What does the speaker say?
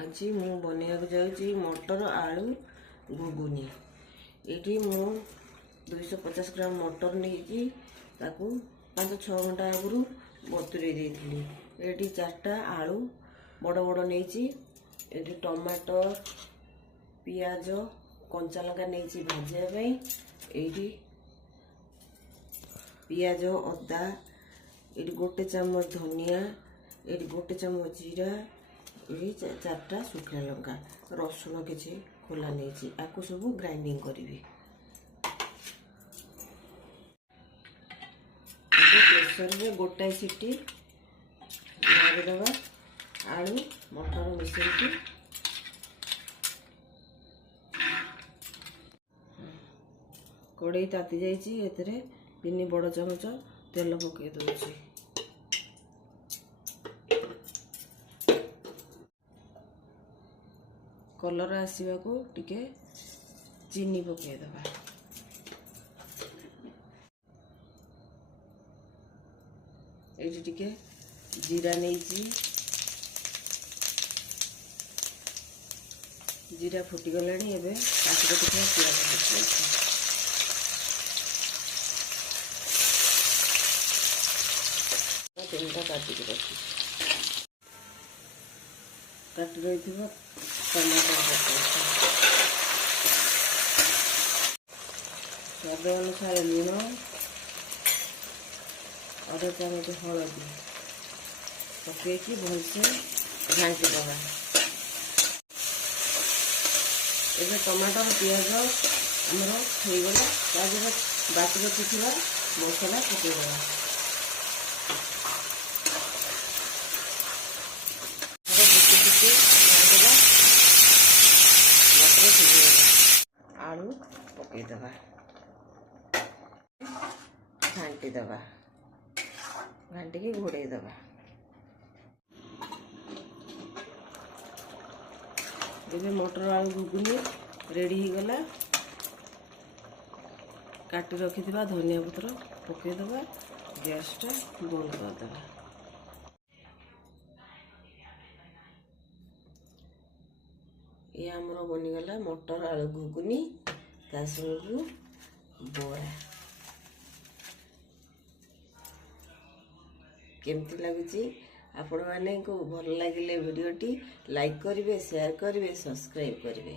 आज मु बनवाक जाऊँगी मटर आलू घुगुनी। ये मु 250 ग्राम मटर नहीं 5-6 घंटा आगु बतुरे देती। ये 4टा आलू बड़ बड़ नहीं, टमाटर पियाज कंचा लंका नहीं भाजापी, ये पियाज अदा, ये 1 चामच धनिया, ये 1 चामच जीरा, ये 4टा सुखा लंका, रसुण किसी खोला नहीं आपको सब ग्राइंडिंग करी। प्रेसर में गोटाए सीटी मारिदेवा आलू मटर मिसेकी कड़े ताती जाइए 3 बड़ चमच तेल पकई दूसरी। कलर आसवा को टिके चीनी पकईदबा। ये टिके जीरा नहीं, जीरा फुटीगला एवं काटी पियाज तीनटा काटिक रखी काटी रही टमाटर स्वाद अनुसार लुण, आधा चामच हलदी पकईकि भलसे घाटी दबा। एबे टमाटर पियाज आमर होगला बाटी रखी मसला पकईदबा। आलू पकईदबा घाटी दबा, घाटी की घोड़े दबा। ये मटर आलू घुगुनी रेडी हो गला। काटी रखी धनिया पत्र पकईदबा, गैस टा बंद करदबा। ये आमर बनीगला मटर आलू घुगुनी बड़ा। केमती लगुच आपण माने को भल लगिले वीडियोटी लाइक करिवे, शेयर करिवे, सब्सक्राइब करिवे।